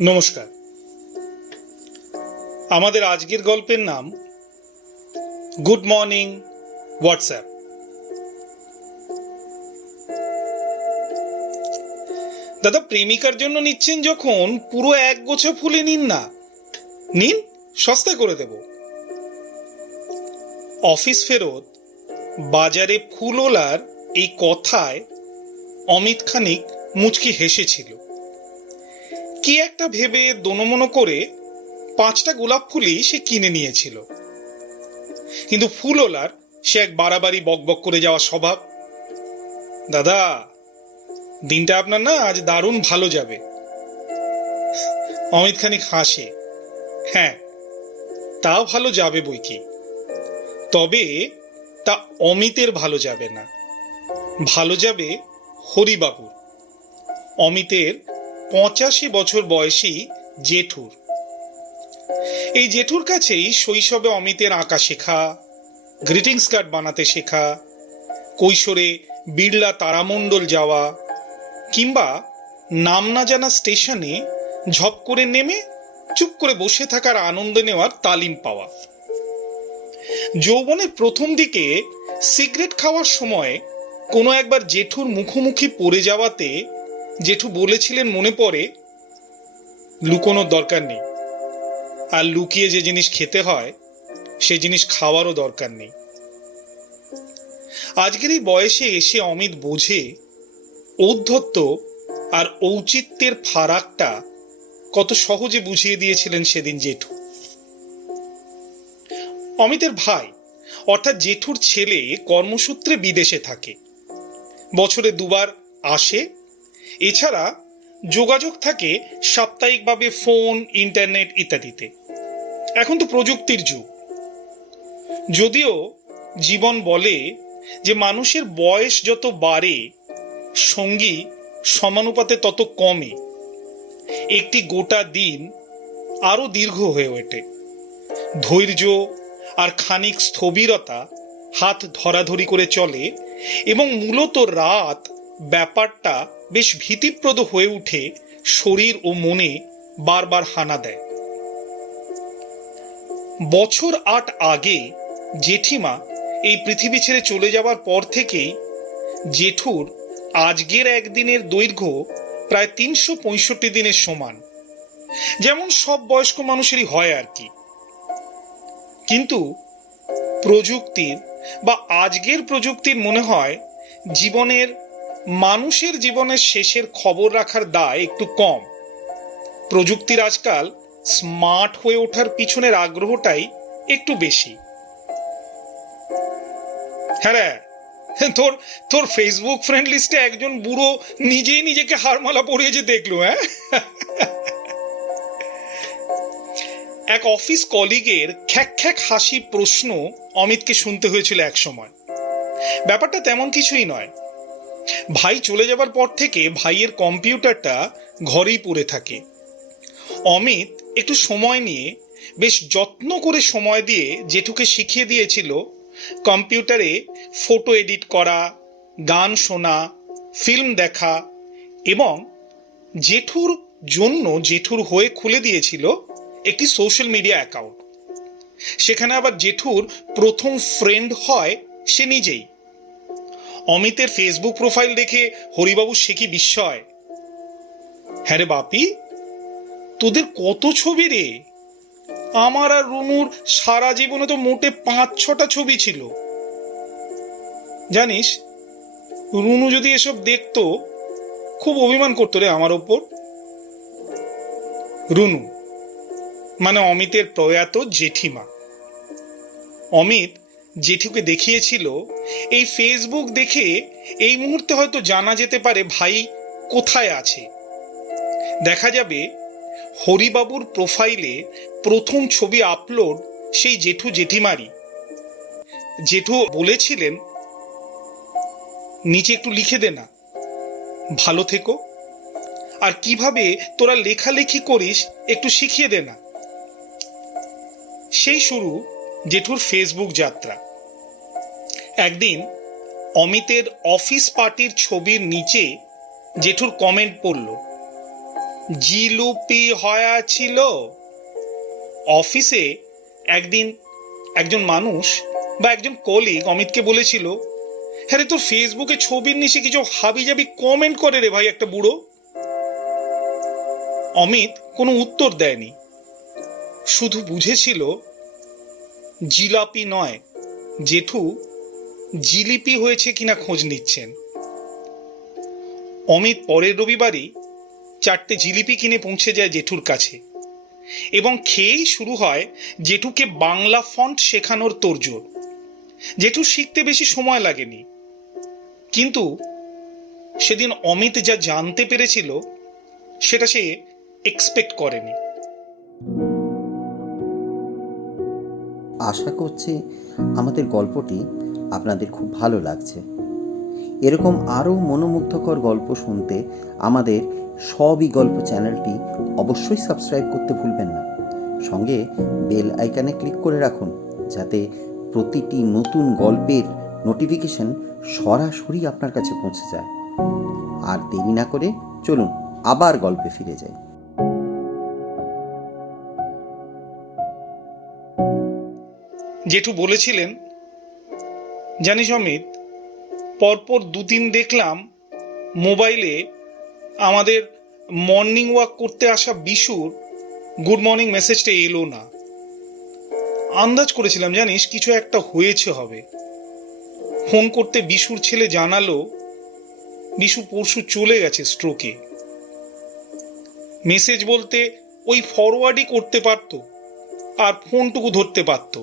নমস্কার। আমাদের আজকের গল্পের নাম গুড মর্নিং হোয়াটসঅ্যাপ। দাদা, প্রেমিকার জন্য নিচ্ছেন যখন পুরো এক গোছা ফুলে নিন না, নিন, সস্তা করে দেব। অফিস ফেরত বাজারে ফুলওয়ালার এই কথায় অমিত খানিক মুচকি হেসেছিল। কি একটা ভেবে দোনোমনো করে 5টা গোলাপ ফুলই সে কিনে নিয়েছিল। কিন্তু ফুলওয়ালার সে এক বাড়াবাড়ি বকবক করে যাওয়া স্বভাব। দাদা, দিনটা আপনার না আজ দারুণ ভালো যাবে। অমিত খানিক হাসে। হ্যাঁ, তাও ভালো যাবে বই কি, তবে তা অমিতের ভালো যাবে না, ভালো যাবে হরিবাবুর, অমিতের 85 বছর বয়সী জেঠুর। এই জেঠুর কাছেই শৈশবে অমিতের আঁকা শেখা, গ্রিটিংস কার্ড বানাতে শেখা, কৈশোরে বিড়লা তারামণ্ডল যাওয়া, কিংবা নাম না জানা স্টেশনে ঝপ করে নেমে চুপ করে বসে থাকার আনন্দ নেওয়ার তালিম পাওয়া। যৌবনের প্রথম দিকে সিগারেট খাওয়ার সময় কোনো একবার জেঠুর মুখোমুখি পড়ে যাওয়াতে জেঠু বলেছিলেন, মনে পড়ে, লুকোনোর দরকার নেই, আর লুকিয়ে যে জিনিস খেতে হয় সে জিনিস খাওয়ারও দরকার নেই। আজকের এই বয়সে এসে অমিত বোঝে ঔদ্ধত্য আর ঔচিত্যের ফারাকটা কত সহজে বুঝিয়ে দিয়েছিলেন সেদিন জেঠু। অমিতের ভাই অর্থাৎ জেঠুর ছেলে কর্মসূত্রে বিদেশে থাকে, বছরে 2বার আসে। এছাড়া যোগাযোগ থাকে সাপ্তাহিকভাবে ফোন, ইন্টারনেট ইত্যাদিতে। এখন তো প্রযুক্তির যুগ। যদিও জীবন বলে যে মানুষের বয়স যত বাড়ে সঙ্গী সমানুপাতে তত কমে, একটি গোটা দিন আরো দীর্ঘ হয়ে ওঠে। ধৈর্য আর খানিক স্থবিরতা হাত ধরাধরি করে চলে এবং মূলত রাত ব্যাপারটা বেশ ভীতিপ্রদ হয়ে উঠে, শরীর ও মনে বারবার হানা দেয়। বছর 8 আগে জেঠিমা এই পৃথিবী ছেড়ে চলে যাবার পর থেকেই জেঠুর আজকের একদিনের দৈর্ঘ্য প্রায় 365 দিনের সমান, যেমন সব বয়স্ক মানুষেরই হয় আর কি। কিন্তু প্রযুক্তির বা আজকের প্রযুক্তির মনে হয় জীবনের, মানুষের জীবনের শেষের খবর রাখার দায় একটু কম। প্রযুক্তির আজকাল স্মার্ট হয়ে ওঠার পিছনের আগ্রহটাই একটু বেশি। হ্যাঁ, তোর তোর ফেসবুক ফ্রেন্ড লিস্টে একজন বুড়ো নিজেই নিজেকে হারমালা পরিয়েছে দেখলো। হ্যাঁ, এক অফিস কলিগের খ্যাক খ্যাক হাসি প্রশ্ন অমিতকে শুনতে হয়েছিল এক সময়। ব্যাপারটা তেমন কিছুই নয়। ভাই চলে যাবার পর থেকে ভাইয়ের কম্পিউটারটা ঘরেই পড়ে থাকে। অমিত একটু সময় নিয়ে, বেশ যত্ন করে সময় দিয়ে জেঠুকে শিখিয়ে দিয়েছিল কম্পিউটারে ফটো এডিট করা, গান শোনা, ফিল্ম দেখা, এবং জেঠুর জন্য জেঠুর হয়ে খুলে দিয়েছিল একটি সোশ্যাল মিডিয়া অ্যাকাউন্ট। সেখানে আবার জেঠুর প্রথম ফ্রেন্ড হয় সে নিজেই। অমিতের ফেসবুক প্রোফাইল দেখে হরিবাবু সে কি বিস্ময়! হ্যাঁ রে বাপি, তোদের কত ছবি রে! আমার আর রুনুর সারা জীবনে তো মোটে 5-6টা ছবি ছিল। জানিস, রুনু যদি এসব দেখতো খুব অভিমান করতো রে আমার ওপর। রুনু মানে অমিতের প্রয়াত জেঠিমা। অমিত জেঠুকে দেখিয়েছিল এই ফেসবুক দেখে এই মুহূর্তে হয়তো জানা যেতে পারে ভাই কোথায় আছে। দেখা যাবে হরিবাবুর প্রোফাইলে প্রথম ছবি আপলোড সেই জেঠু জেঠিমারই। জেঠু বলেছিলেন, নিচে একটু লিখে দে না, ভালো থেকো, আর কিভাবে তোরা লেখালেখি করিস একটু শিখিয়ে দে না। সেই শুরু জেঠুর ফেসবুক যাত্রা। একদিন অমিতের অফিস পার্টির ছবির নিচে জেঠুর কমেন্ট পড়ল, জিলুপি হয়েছিল। অফিসে একদিন একজন মানুষ বা একজন কলিগ অমিতকে বলেছিল, হ্যাঁ রে, তোর ফেসবুকে ছবির নিচে কিছু হাবিজাবি কমেন্ট করে রে ভাই একটা বুড়ো। অমিত কোনো উত্তর দেয়নি, শুধু বুঝেছিল জিলাপি নয়, জেঠু জিলিপি হয়েছে কিনা খোঁজ নিচ্ছেন। অমিত পরের রবিবারই 4টে জিলিপি কিনে পৌঁছে যায় জেঠুর কাছে এবং খেয়েই শুরু হয় জেঠুকে বাংলা ফন্ট শেখানোর তোড়জোড়। জেঠু শিখতে বেশি সময় লাগেনি, কিন্তু সেদিন অমিত যা জানতে পেরেছিল সেটা সে এক্সপেক্ট করেনি। আশা করছি আমাদের গল্পটি আপনাদের খুব ভালো লাগছে। এরকম আরও মনোমুগ্ধকর গল্প শুনতে আমাদের সবই গল্প চ্যানেলটি অবশ্যই সাবস্ক্রাইব করতে ভুলবেন না। সঙ্গে বেল আইকনে ক্লিক করে রাখুন, যাতে প্রতিটি নতুন গল্পের নোটিফিকেশন সরাসরি আপনার কাছে পৌঁছে যায়। আর দেরি না করে চলুন আবার গল্পে ফিরে যাই। জেঠু বলেছিলেন, জানিস অমিত, পরপর 2 দিন দেখলাম মোবাইলে আমাদের মর্নিং ওয়াক করতে আসা বিশুর গুড মর্নিং মেসেজটা এলো না। আন্দাজ করেছিলাম জানিস কিছু একটা হয়েছে হবে। ফোন করতে বিশুর ছেলে জানালো বিশু পরশু চলে গেছে স্ট্রোকে। মেসেজ বলতে ওই ফরওয়ার্ডই করতে পারতো আর ফোনটুকু ধরতে পারতো।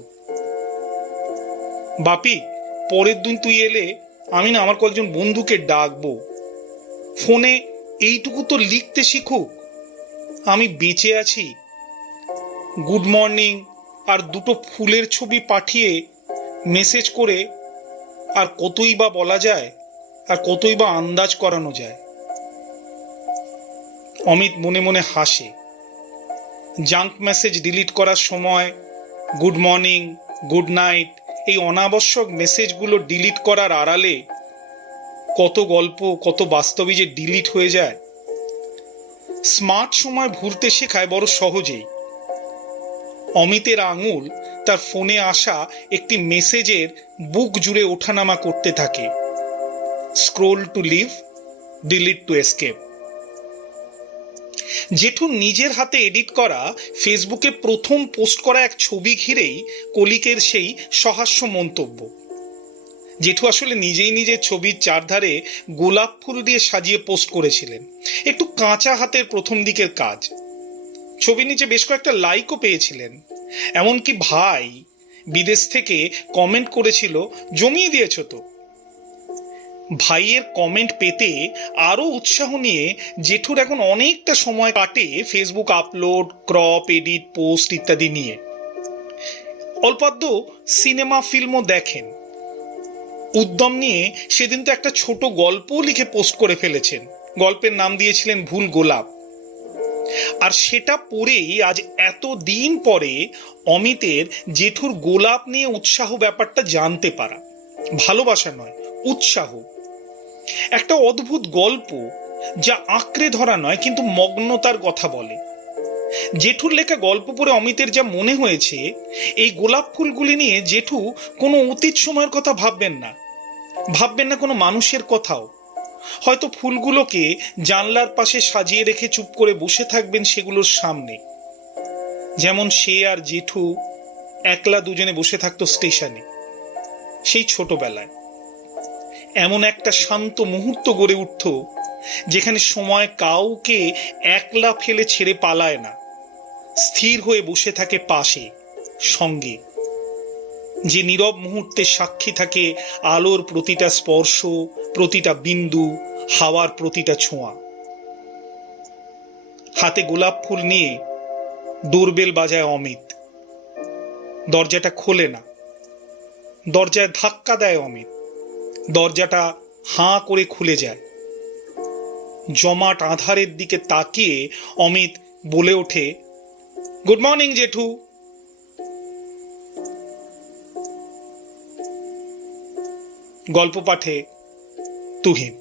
বাপি, পরের দিন তুই এলে আমি না আমার কয়েকজন বন্ধুকে ডাকবো, ফোনে এইটুকু তো লিখতে শিখুক আমি বেঁচে আছি। গুড মর্নিং আর 2টো ফুলের ছবি পাঠিয়ে মেসেজ করে আর কতই বা বলা যায়, আর কতই বা আন্দাজ করানো যায়। অমিত মনে মনে হাসে। জাঙ্ক মেসেজ ডিলিট করার সময় গুড মর্নিং, গুড নাইট এই অনাবশ্যক মেসেজগুলো ডিলিট করার আড়ালে কত গল্প, কত বাস্তবে যে ডিলিট হয়ে যায়। স্মার্ট সময় ভুলতে শেখায় বড় সহজেই। অমিতের আঙুল তার ফোনে আসা একটি মেসেজের বুক জুড়ে ওঠানামা করতে থাকে। Scroll to live, delete to escape. জেঠু নিজের হাতে এডিট করা ফেসবুকে প্রথম পোস্ট করা এক ছবি ঘিরেই কলিকের সেই সহাস্য মন্তব্য। জেঠু আসলে নিজেই নিজের ছবির চারধারে গোলাপ ফুল দিয়ে সাজিয়ে পোস্ট করেছিলেন। একটু কাঁচা হাতের প্রথম দিকের কাজ। ছবির নিচে বেশ কয়েকটা লাইকও পেয়েছিলেন। এমনকি ভাই বিদেশ থেকে কমেন্ট করেছিল, জমিয়ে দিয়েছ তো। ভাইয়ের কমেন্ট পেতে আরও উৎসাহ নিয়ে জেঠুর এখন অনেকটা সময় কাটে Facebook upload, crop, edit, post ইত্যাদি নিয়ে। অল্পাদ্য সিনেমা ফিল্মও দেখেন। উদ্যম নিয়ে সেদিন তো একটা ছোট গল্পও লিখে পোস্ট করে ফেলেছেন। গল্পের নাম দিয়েছিলেন ভুল গোলাপ। আর সেটা পড়েই আজ এত দিন পরে অমিতের জেঠুর গোলাপ নিয়ে উৎসাহ ব্যাপারটা জানতে পারা। ভালোবাসা নয়, উৎসাহ। একটা অদ্ভুত গল্প যা আঁকড়ে ধরা নয়, কিন্তু মগ্নতার কথা বলে। জেঠুর লেখা গল্প পড়ে অমিতের যা মনে হয়েছে, এই গোলাপ ফুলগুলি নিয়ে জেঠু কোনো অতীত সময়ের কথা ভাববেন না, ভাববেন না কোনো মানুষের কথাও। হয়তো ফুলগুলোকে জানলার পাশে সাজিয়ে রেখে চুপ করে বসে থাকবেন সেগুলোর সামনে, যেমন সে আর জেঠু একলা দুজনে বসে থাকতো স্টেশনে সেই ছোটবেলায়। এমন একটা শান্ত মুহূর্ত গড়ে উঠত যেখানে সময় কাউকে একলা ফেলে ছেড়ে পালায় না, স্থির হয়ে বসে থাকে পাশে, সঙ্গে। যে নীরব মুহূর্তে সাক্ষী থাকে আলোর প্রতিটা স্পর্শ, প্রতিটা বিন্দু, হাওয়ার প্রতিটা ছোঁয়া। হাতে গোলাপ ফুল নিয়ে ডোরবেল বাজায় অমিত। দরজাটা খোলে না, দরজায় ধাক্কা দেয় অমিত। দরজাটা হাঁ করে খুলে যায়। জমাট আধারের দিকে তাকিয়ে অমিত বলে ওঠে, গুড মর্নিং জেঠু। গল্প পাঠে তুহিন।